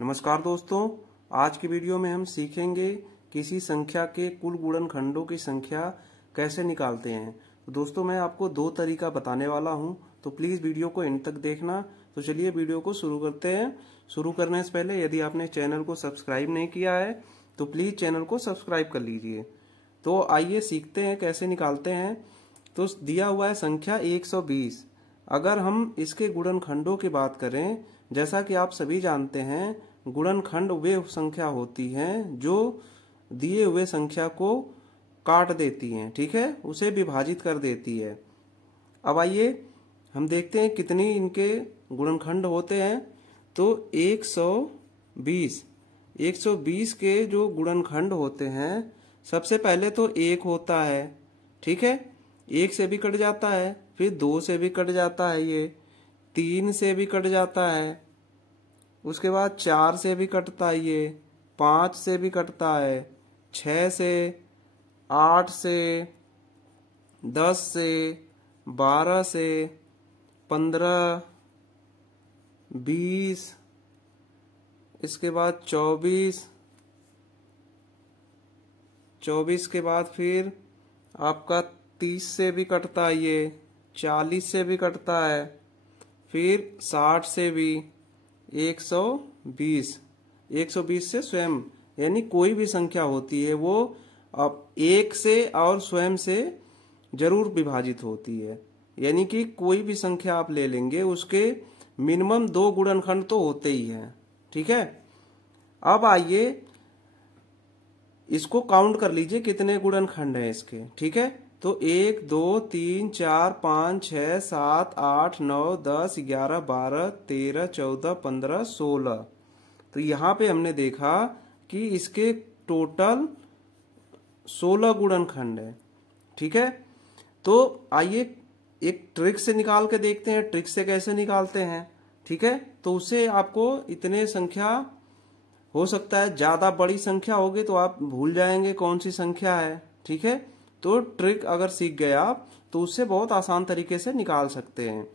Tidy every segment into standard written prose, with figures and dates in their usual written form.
नमस्कार दोस्तों, आज की वीडियो में हम सीखेंगे किसी संख्या के कुल गुणनखंडों की संख्या कैसे निकालते हैं। तो दोस्तों मैं आपको दो तरीका बताने वाला हूं, तो प्लीज वीडियो को एंड तक देखना। तो चलिए वीडियो को शुरू करते हैं। शुरू करने से पहले यदि आपने चैनल को सब्सक्राइब नहीं किया है तो प्लीज चैनल को सब्सक्राइब कर लीजिए। तो आइए सीखते हैं कैसे निकालते हैं। तो दिया हुआ है संख्या 120। अगर हम इसके गुणनखंडों की बात करें, जैसा कि आप सभी जानते हैं, गुणनखंड वे संख्या होती हैं जो दिए हुए संख्या को काट देती हैं, ठीक है, उसे विभाजित कर देती है। अब आइए हम देखते हैं कितनी इनके गुणनखंड होते हैं। तो 120 के जो गुणनखंड होते हैं, सबसे पहले तो 1 होता है, ठीक है, 1 से भी कट जाता है, फिर 2 से भी कट जाता है, ये 3 से भी कट जाता है, उसके बाद 4 से भी कटता है, ये 5 से भी कटता है, 6 से, 8 से, 10 से, 12 से, 15, 20, इसके बाद 24 के बाद फिर आपका 30 से भी कटता है, ये 40 से भी कटता है, फिर 60 से भी, 120 से स्वयं, यानी कोई भी संख्या होती है वो अब 1 से और स्वयं से जरूर विभाजित होती है। यानी कि कोई भी संख्या आप ले लेंगे उसके मिनिमम 2 गुणनखंड तो होते ही हैं, ठीक है। अब आइए इसको काउंट कर लीजिए कितने गुणनखंड हैं इसके, ठीक है। तो 1 2 3 4 5 6 7 8 9 10 11 12 13 14 15 16। तो यहाँ पे हमने देखा कि इसके टोटल 16 गुणनखंड है, ठीक है। तो आइए एक ट्रिक से निकाल के देखते हैं, ट्रिक से कैसे निकालते हैं, ठीक है। तो उससे आपको इतने संख्या, हो सकता है ज्यादा बड़ी संख्या होगी तो आप भूल जाएंगे कौन सी संख्या है, ठीक है। तो ट्रिक अगर सीख गए आप तो उससे बहुत आसान तरीके से निकाल सकते हैं।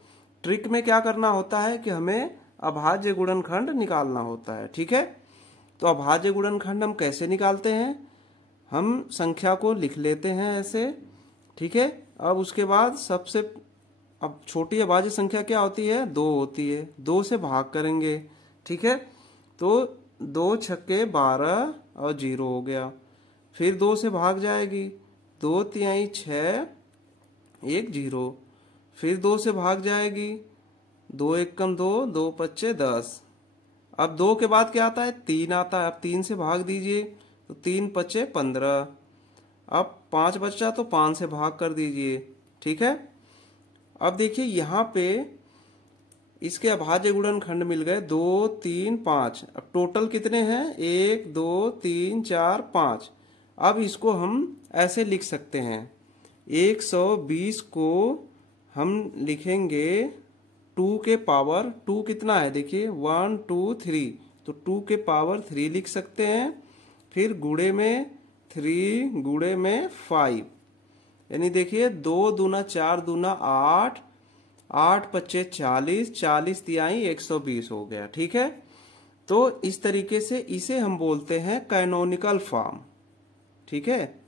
ट्रिक में क्या करना होता है कि हमें अभाज्य गुणनखंड निकालना होता है, ठीक है। तो अभाज्य गुणनखंड हम कैसे निकालते हैं, हम संख्या को लिख लेते हैं ऐसे, ठीक है। अब उसके बाद अब छोटी अभाज्य संख्या क्या होती है, 2 होती है, 2 से भाग करेंगे, ठीक है। तो 2 छक्के 12 और 0 हो गया, फिर 2 से भाग जाएगी, 2 तिहाई 6 1 0, फिर 2 से भाग जाएगी, 2 एकम 2, 2 पच्चे 10। अब 2 के बाद क्या आता है, 3 आता है, अब 3 से भाग दीजिए, तो 3 पच्चे 15। अब 5 बचा तो 5 से भाग कर दीजिए, ठीक है। अब देखिए यहाँ पे इसके अभाज्य गुणनखंड मिल गए 2 3 5। अब टोटल कितने हैं, 1 2 3 4 5। अब इसको हम ऐसे लिख सकते हैं, 120 को हम लिखेंगे 2 के पावर 2 कितना है, देखिए 1 2 3, तो 2 के पावर 3 लिख सकते हैं। फिर गुणे में 3 गुणे में 5, यानी देखिए 2 दूना 4 दूना 8, 8 पच्चे 40, 40 तिहाई 120 हो गया, ठीक है। तो इस तरीके से इसे हम बोलते हैं कैनोनिकल फॉर्म, ठीक है,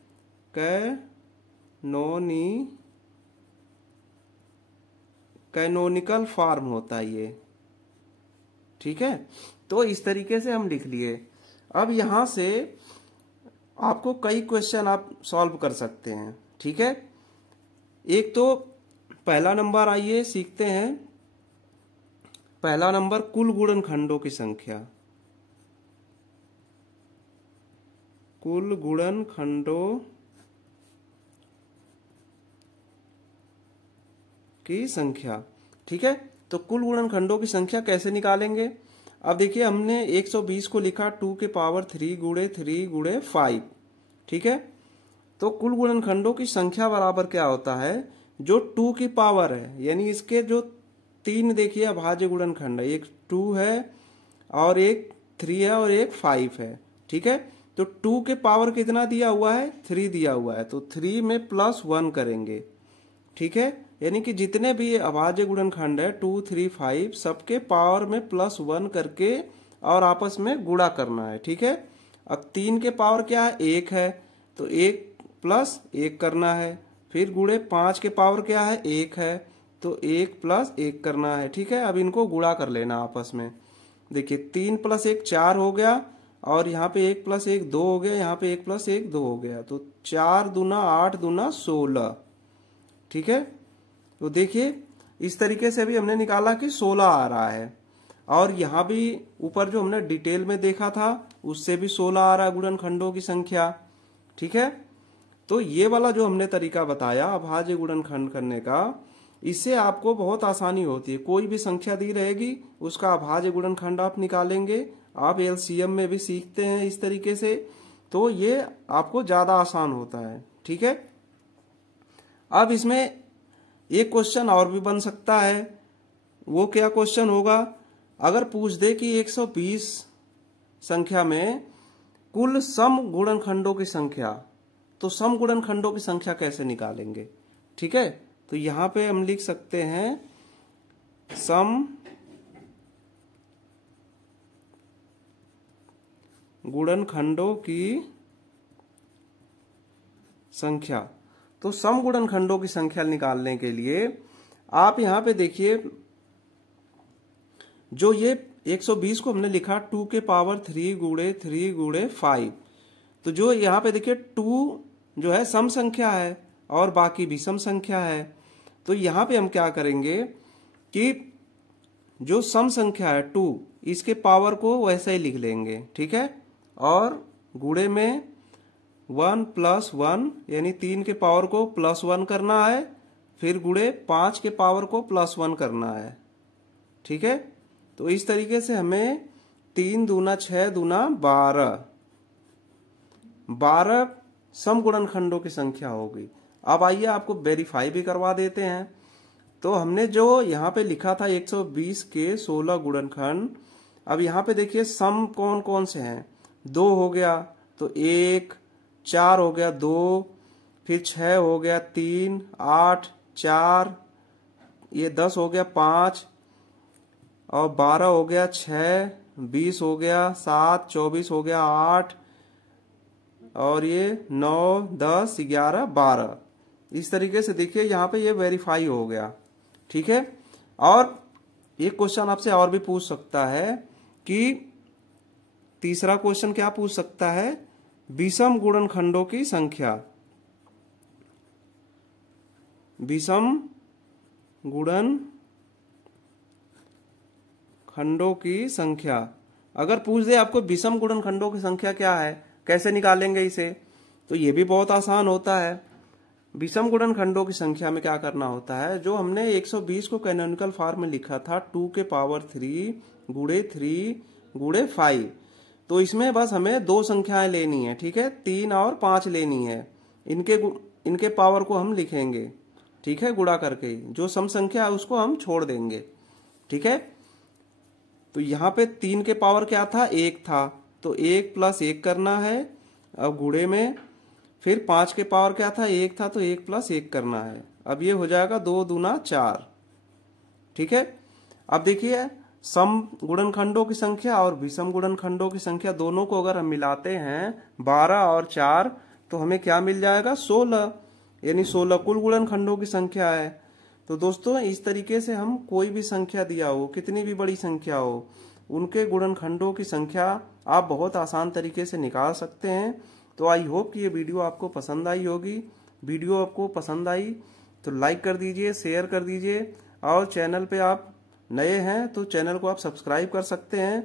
कैनोनिकल फॉर्म होता है ये, ठीक है। तो इस तरीके से हम लिख लिए। अब यहां से आपको कई क्वेश्चन आप सॉल्व कर सकते हैं, ठीक है। एक तो पहला नंबर, आइए सीखते हैं। पहला नंबर कुल गुणनखंडों की संख्या, कुल गुणनखंडों की संख्या, ठीक है। तो कुल गुणनखंडों की संख्या कैसे निकालेंगे। अब देखिए हमने 120 को लिखा 2 के पावर 3 गुणे 5, ठीक है। तो कुल गुणनखंडों की संख्या बराबर क्या होता है, जो 2 की पावर है, यानी इसके जो 3 देखिए अभाज्य गुणनखंड है, एक 2 है और एक 3 है और एक 5 है, ठीक है। तो 2 के पावर कितना दिया हुआ है, 3 दिया हुआ है, तो 3 में +1 करेंगे, ठीक है। यानी कि जितने भी अभाज्य गुणनखंड है 2 3 5 सबके पावर में +1 करके और आपस में गुणा करना है। ठीक है, अब 3 के पावर क्या है 1 है, तो 1 प्लस 1 करना है। फिर गुणे 5 के पावर क्या है 1 है, तो 1 प्लस 1 करना है। ठीक है, अब इनको गुणा कर लेना आपस में। देखिए 3 प्लस 1 4 हो गया, और यहाँ पे 1 प्लस 1 2 हो गया, यहाँ पे 1 प्लस 1 2 हो गया, तो 4 दूना 8 दूना 16। ठीक है, तो देखिए इस तरीके से भी हमने निकाला कि 16 आ रहा है। और यहाँ भी ऊपर जो हमने डिटेल में देखा था उससे भी 16 आ रहा है गुणनखंडों की संख्या। ठीक है, तो ये वाला जो हमने तरीका बताया अभाज्य गुणनखंड करने का, इससे आपको बहुत आसानी होती है। कोई भी संख्या दी रहेगी उसका अभाज्य गुणनखंड आप निकालेंगे। आप एलसीएम में भी सीखते हैं इस तरीके से, तो ये आपको ज्यादा आसान होता है। ठीक है, अब इसमें एक क्वेश्चन और भी बन सकता है। वो क्या क्वेश्चन होगा, अगर पूछ दे कि 120 संख्या में कुल सम गुणनखंडों की संख्या, तो सम गुणनखंडों की संख्या कैसे निकालेंगे। ठीक है, तो यहां पे हम लिख सकते हैं सम गुणनखंडों की संख्या। तो सम गुणनखंडों की संख्या निकालने के लिए आप यहां पे देखिए, जो ये 120 को हमने लिखा 2 के पावर 3 गुणे 3 गुणे 5, तो जो यहाँ पे देखिए 2 जो है सम संख्या है और बाकी भी सम संख्या है। तो यहाँ पे हम क्या करेंगे कि जो सम संख्या है 2, इसके पावर को वैसे ही लिख लेंगे। ठीक है, और गुणे में 1 प्लस 1 यानी 3 के पावर को प्लस 1 करना है, फिर गुणे 5 के पावर को प्लस 1 करना है। ठीक है, तो इस तरीके से हमें 3 दूना 6 दूना 12 सम गुणनखंडों की संख्या होगी। अब आइए आपको वेरीफाई भी करवा देते हैं। तो हमने जो यहाँ पे लिखा था 120 के 16 गुणनखंड, अब यहाँ पे देखिए सम कौन कौन से हैं। 2 हो गया तो 1, 4 हो गया 2, फिर 6 हो गया 3, 8 4, ये 10 हो गया 5, और 12 हो गया 6, 20 हो गया 7, 24 हो गया 8, और ये 9, 10, 11, 12। इस तरीके से देखिए यहाँ पे ये वेरीफाई हो गया। ठीक है, और एक क्वेश्चन आपसे और भी पूछ सकता है कि तीसरा क्वेश्चन क्या पूछ सकता है, विषम गुणनखंडों की संख्या। विषम गुणनखंडों की संख्या अगर पूछ दे आपको विषम गुणनखंडों की संख्या क्या है, कैसे निकालेंगे इसे, तो ये भी बहुत आसान होता है। विषम गुणनखंडों की संख्या में क्या करना होता है, जो हमने 120 को कैनोनिकल फॉर्म में लिखा था 2 के पावर 3 गुणे 3 गुणे 5, तो इसमें बस हमें 2 संख्याएं लेनी है। ठीक है, 3 और 5 लेनी है। इनके पावर को हम लिखेंगे। ठीक है, गुणा करके जो सम संख्या है उसको हम छोड़ देंगे। ठीक है, तो यहाँ पे 3 के पावर क्या था 1 था, तो 1 प्लस 1 करना है। अब गुणे में फिर 5 के पावर क्या था 1 था, तो 1 प्लस 1 करना है। अब ये हो जाएगा 2 दूना 4। ठीक है, अब देखिए सम गुणनखंडों की संख्या और विषम गुणनखंडों की संख्या दोनों को अगर हम मिलाते हैं 12 और 4, तो हमें क्या मिल जाएगा 16, यानी 16 कुल गुणनखंडों की संख्या है। तो दोस्तों इस तरीके से हम कोई भी संख्या दिया हो, कितनी भी बड़ी संख्या हो, उनके गुणनखंडों की संख्या आप बहुत आसान तरीके से निकाल सकते हैं। तो आई होप कि ये वीडियो आपको पसंद आई होगी। वीडियो आपको पसंद आई तो लाइक कर दीजिए, शेयर कर दीजिए, और चैनल पे आप नए हैं तो चैनल को आप सब्सक्राइब कर सकते हैं।